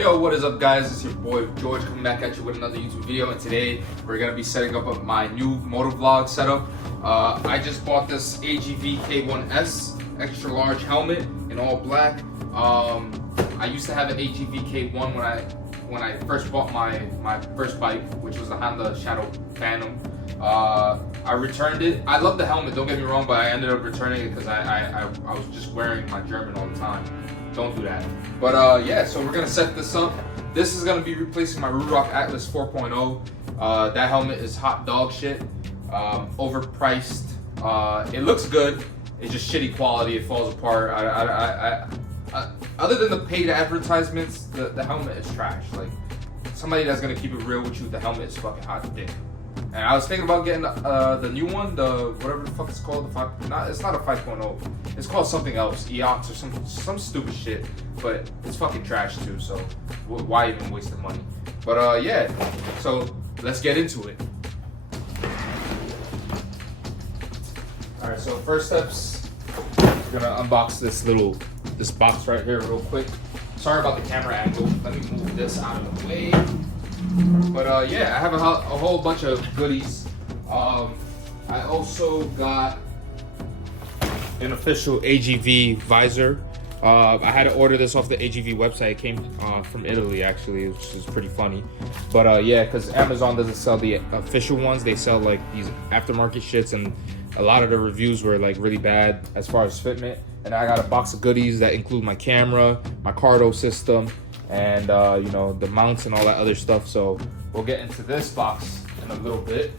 Yo, what is up guys? It's your boy George coming back at you with another YouTube video, and today we're gonna be setting up my new moto vlog setup. I just bought this AGV K1S extra large helmet in all black. I used to have an AGV K1 when I first bought my first bike, which was the Honda Shadow Phantom. I returned it. I love the helmet, don't get me wrong, but I ended up returning it because I was just wearing my German all the time. Don't do that. But yeah, so we're gonna set this up. This is gonna be replacing my Ruroc Atlas 4.0. That helmet is hot dog shit. Overpriced. It looks good. It's just shitty quality. It falls apart. Other than the paid advertisements, the helmet is trash. Like, somebody that's gonna keep it real with you, the helmet is fucking hot dick. And I was thinking about getting the new one, the whatever the fuck it's called, it's not a 5.0. It's called something else, EOX or some stupid shit. But it's fucking trash too, so why even waste the money? But yeah, so let's get into it. All right, so first steps, we're gonna unbox this box right here real quick. Sorry about the camera angle. Let me move this out of the way. But yeah, I have a whole bunch of goodies. I also got an official AGV visor. I had to order this off the AGV website. It came from Italy actually, which is pretty funny. But yeah, because Amazon doesn't sell the official ones. They sell like these aftermarket shits, and a lot of the reviews were like really bad as far as fitment. And I got a box of goodies that include my camera, my Cardo system, and you know, the mounts and all that other stuff. So we'll get into this box in a little bit.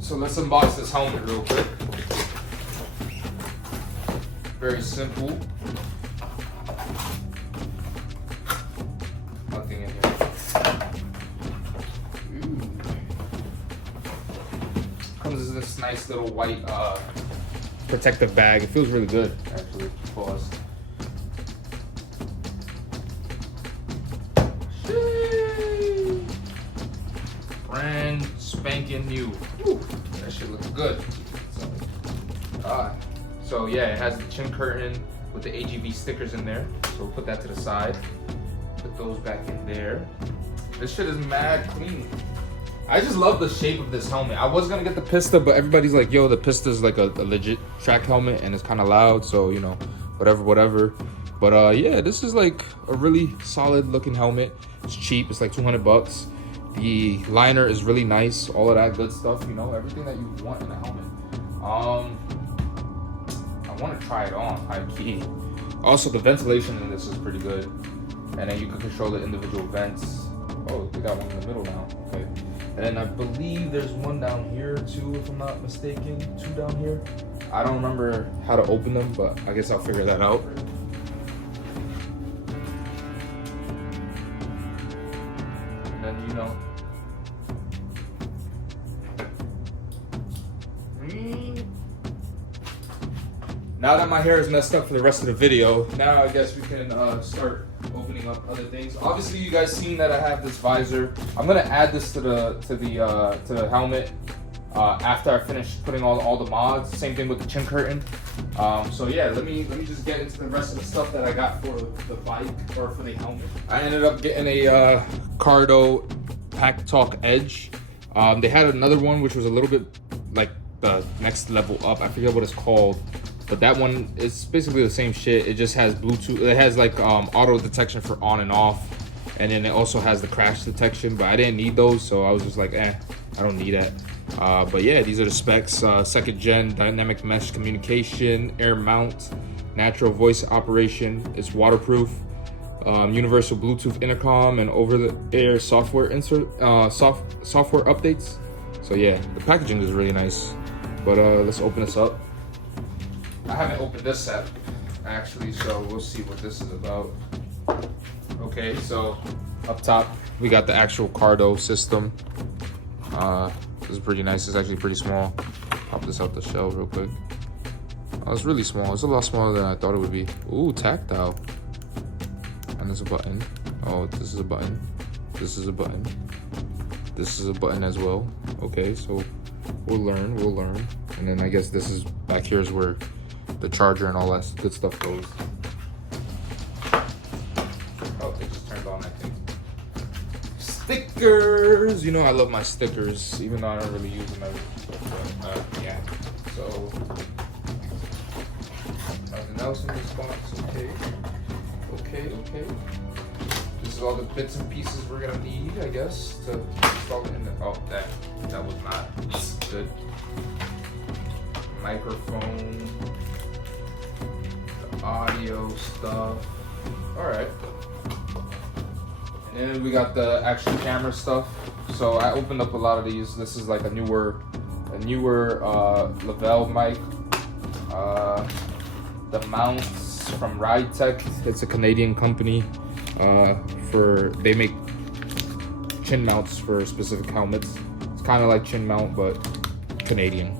So let's unbox this helmet real quick. Very simple. Nothing in here. Ooh. Comes in this nice little white protective bag. It feels really good, actually. Pause. Brand spanking new. Woo, that shit looks good. So yeah, it has the chin curtain with the AGV stickers in there. So we'll put that to the side. Put those back in there. This shit is mad clean. I just love the shape of this helmet. I was gonna get the Pista, but everybody's like, yo, the Pista is like a legit track helmet and it's kind of loud, so you know, whatever. But yeah, this is like a really solid looking helmet. It's cheap, it's like 200 bucks. The liner is really nice, all of that good stuff, you know, everything that you want in a helmet. I want to try it on, high key. Also, the ventilation in this is pretty good. And then you can control the individual vents. Oh, we got one in the middle now, okay. And then I believe there's one down here too, if I'm not mistaken. Two down here. I don't remember how to open them, but I guess I'll figure that out. And then, you know, now that my hair is messed up for the rest of the video, now I guess we can start opening up other things. Obviously, you guys seen that I have this visor. I'm gonna add this to the helmet after I finish putting all the mods. Same thing with the chin curtain. So yeah, let me just get into the rest of the stuff that I got for the bike or for the helmet. I ended up getting a Cardo Pack Talk Edge. They had another one which was a little bit like the next level up. I forget what it's called. But that one is basically the same shit. It just has Bluetooth. It has like auto detection for on and off. And then it also has the crash detection. But I didn't need those, so I was just like, I don't need that. But yeah, these are the specs. Second gen dynamic mesh communication, air mount, natural voice operation. It's waterproof. Universal Bluetooth intercom and over-the-air software software updates. So yeah, the packaging is really nice. But let's open this up. I haven't opened this set actually, so we'll see what this is about. Okay, so up top we got the actual Cardo system. This is pretty nice. It's actually pretty small. Pop this out the shell real quick. Oh, it's really small. It's a lot smaller than I thought it would be. Ooh, tactile. And there's a button. Oh, this is a button. This is a button. This is a button as well. Okay, so we'll learn. And then I guess this is back here is where the charger and all that good stuff goes. stickers. You know I love my stickers, even though I don't really use them ever. But, yeah. So nothing else in this box. Okay. This is all the bits and pieces we're gonna need, I guess, to install it in the. Oh, that was not good. Microphone, the audio stuff. All right. And then we got the action camera stuff. So I opened up a lot of these. This is like a newer Lavelle mic. The mounts from Ride Tech. It's a Canadian company. They make chin mounts for specific helmets. It's kind of like chin mount, but Canadian.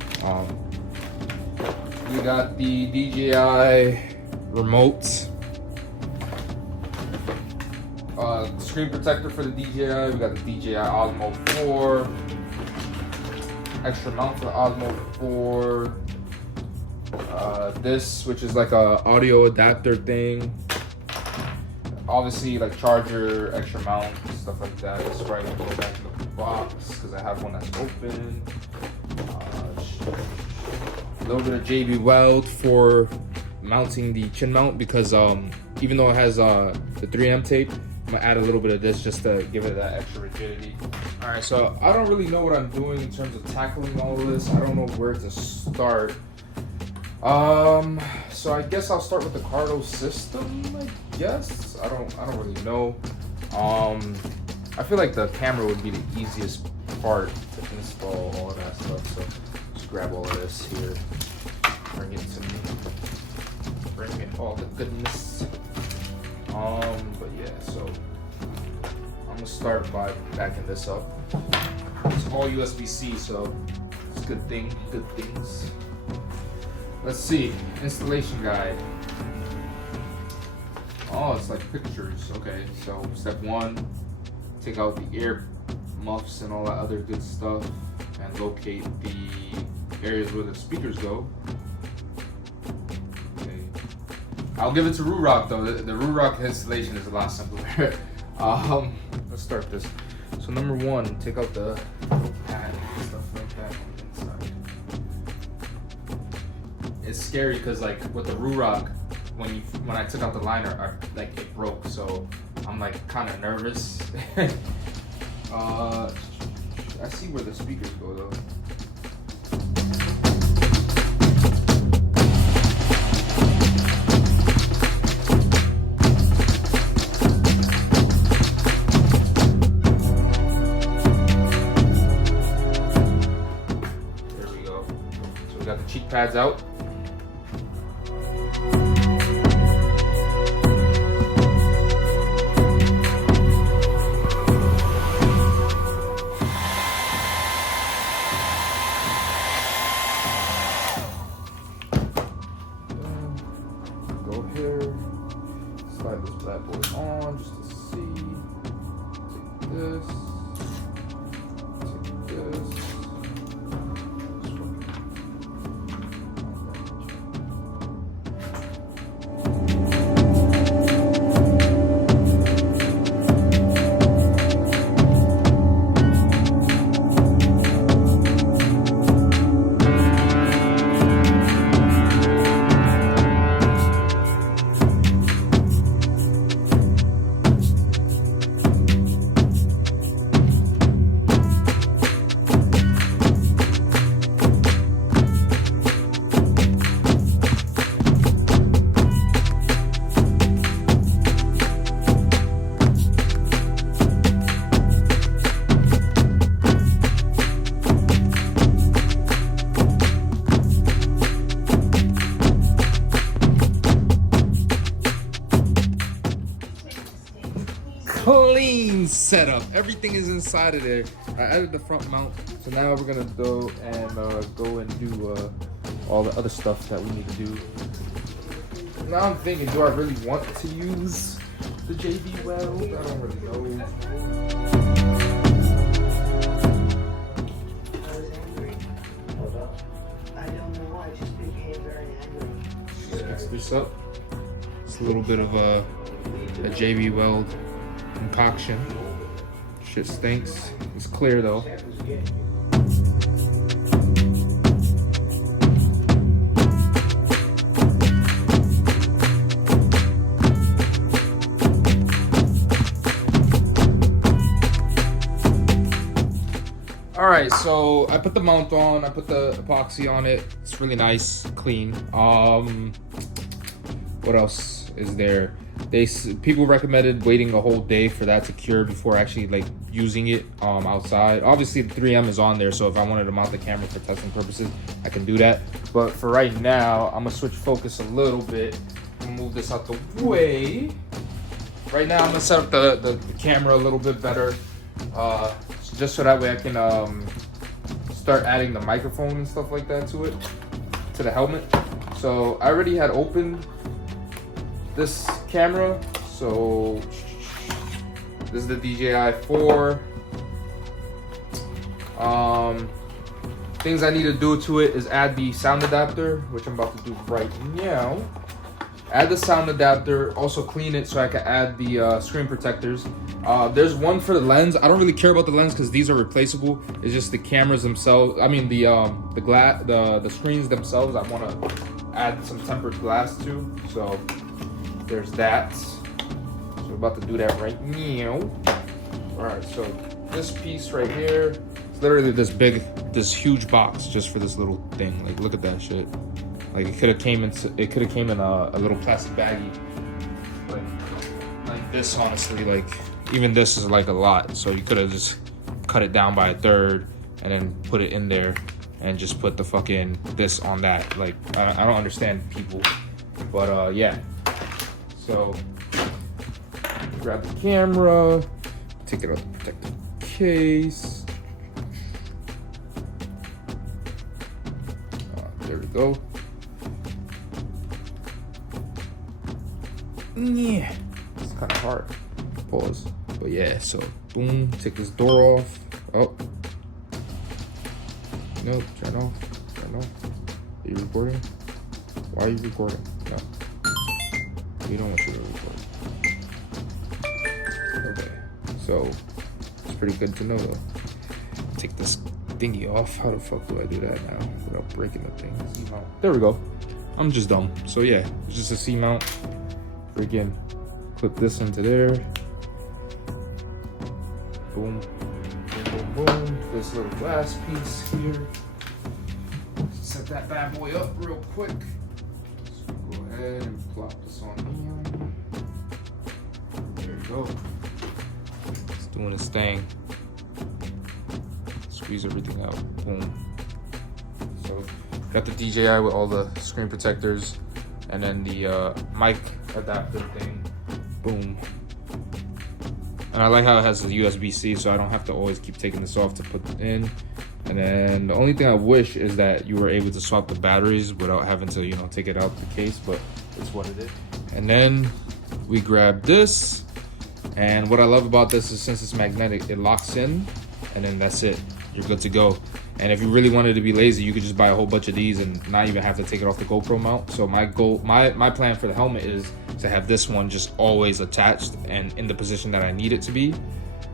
We got the DJI remote. Screen protector for the DJI. We got the DJI Osmo 4. Extra mount for the Osmo 4. This, which is like a audio adapter thing. Obviously, like charger, extra mount, stuff like that. It's right gonna go back in the box because I have one that's open. A little bit of JB Weld for mounting the chin mount because even though it has the 3M tape, I'm gonna add a little bit of this just to give it that extra rigidity. All right, so I don't really know what I'm doing in terms of tackling all of this. I don't know where to start. So I guess I'll start with the Cardo system, I guess. I don't really know. I feel like the camera would be the easiest part to install all of that stuff. So just grab all of this here, bring it to me, bring in all the goodness. But yeah, so I'm gonna start by backing this up. It's all USB-C, so it's a good thing, good things. Let's see, installation guide. Oh, it's like pictures. Okay, so step 1, take out the ear muffs and all that other good stuff and locate the areas where the speakers go. Okay. I'll give it to Rurock though. The Rurock installation is a lot simpler. Let's start this. So number 1, take out the pad and stuff like that inside. It's scary because like with the Rurock, when I took out the liner, it broke. So I'm like kind of nervous. I see where the speakers go though. There we go. So we got the cheek pads out. Slide this bad boy on just to see. Take this. Take this. Clean setup. Everything is inside of there. I added the front mount, so now we're gonna go and do all the other stuff that we need to do. Now I'm thinking, do I really want to use the JB Weld? I don't really know. Just mix this up. It's a little bit of a JB Weld concoction. Shit stinks. It's clear though. All right, so I put the mount on, I put the epoxy on it. It's really nice, clean. What else is there? People recommended waiting a whole day for that to cure before actually like using it outside. Obviously the 3M is on there, so if I wanted to mount the camera for testing purposes, I can do that. But for right now, I'm gonna switch focus a little bit and move this out the way. Right now, I'm gonna set up the camera a little bit better, just so that way I can start adding the microphone and stuff like that to it, to the helmet. So I already had opened this camera. So this is the DJI 4. Things I need to do to it is add the sound adapter, which I'm about to do right now. Add the sound adapter, also clean it so I can add the screen protectors. There's one for the lens. I don't really care about the lens because these are replaceable. It's just the cameras themselves. I mean the screens themselves. I want to add some tempered glass to. So there's that. So we're about to do that right now. All right. So this piece right here, it's literally this huge box just for this little thing. Like look at that shit. Like it could have came in a little plastic baggie, like this. Honestly, like even this is like a lot. So you could have just cut it down by a third and then put it in there and just put the fucking this on that. Like I don't understand people, but yeah. So grab the camera, take it out the protective case. There we go. Yeah, it's kind of hard. Pause. But yeah, so boom, take this door off. Oh, no, turn off. Are you recording? Why are you recording? No, we don't want you to record. Okay, so it's pretty good to know though. Take this thingy off. How the fuck do I do that now without breaking the thing? C-mount. There we go. I'm just dumb. So yeah, it's just a C-mount. Freaking clip this into there. Boom, boom, boom, boom. This little glass piece here. Set that bad boy up real quick. So go ahead and plop this on here. There you go. It's doing its thing. Squeeze everything out. Boom. So got the DJI with all the screen protectors, and then the mic adapter thing. Boom. And I like how it has the USB-C, so I don't have to always keep taking this off to put it in. And then the only thing I wish is that you were able to swap the batteries without having to, you know, take it out the case, but it's what it is. And then we grab this, and what I love about this is since it's magnetic, it locks in, and then that's it. You're good to go. And if you really wanted to be lazy, you could just buy a whole bunch of these and not even have to take it off the GoPro mount. So my plan for the helmet is to have this one just always attached and in the position that I need it to be.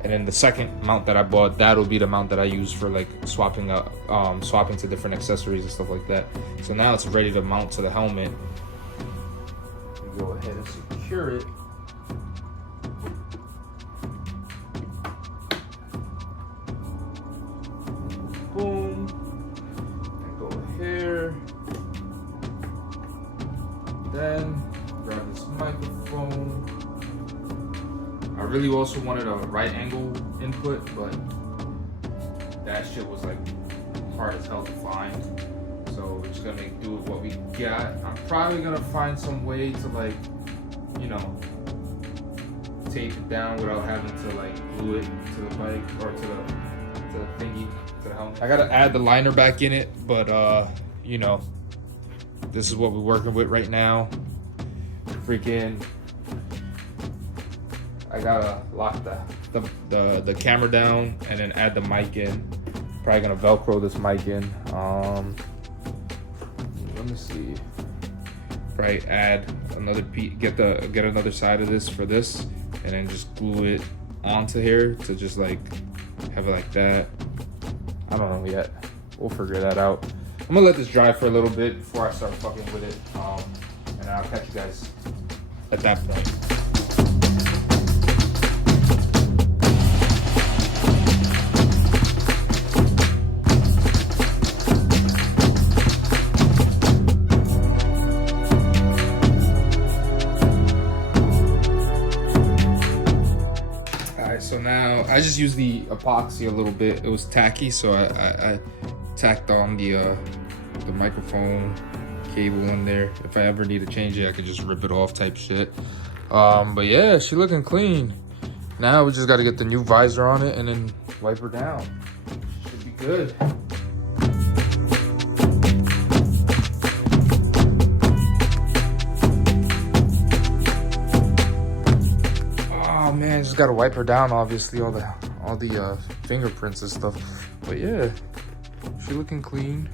And then the second mount that I bought, that'll be the mount that I use for like swapping to different accessories and stuff like that. So now it's ready to mount to the helmet. Go ahead and secure it. Boom. And go here. Then grab this microphone. I really also wanted a right angle input, but that shit was like hard as hell to find. So we're just gonna do with what we got. I'm probably gonna find some way to like, you know, tape it down without having to like glue it to the bike or to the thingy, to the helmet. I gotta add the liner back in it, but you know, this is what we're working with right now. Freaking, I gotta lock the camera down and then add the mic in. Probably gonna Velcro this mic in. Let me see. Probably add another piece, get another side of this for this, and then just glue it onto here to just like have it like that. I don't know yet. We'll figure that out. I'm gonna let this dry for a little bit before I start fucking with it. And I'll catch you guys at that point. So now I just used the epoxy a little bit. It was tacky, so I tacked on the microphone cable in there. If I ever need to change it, I could just rip it off type shit. But yeah, she looking clean. Now we just got to get the new visor on it and then wipe her down. Should be good. Oh man, just gotta wipe her down. Obviously, all the fingerprints and stuff. But yeah, she looking clean.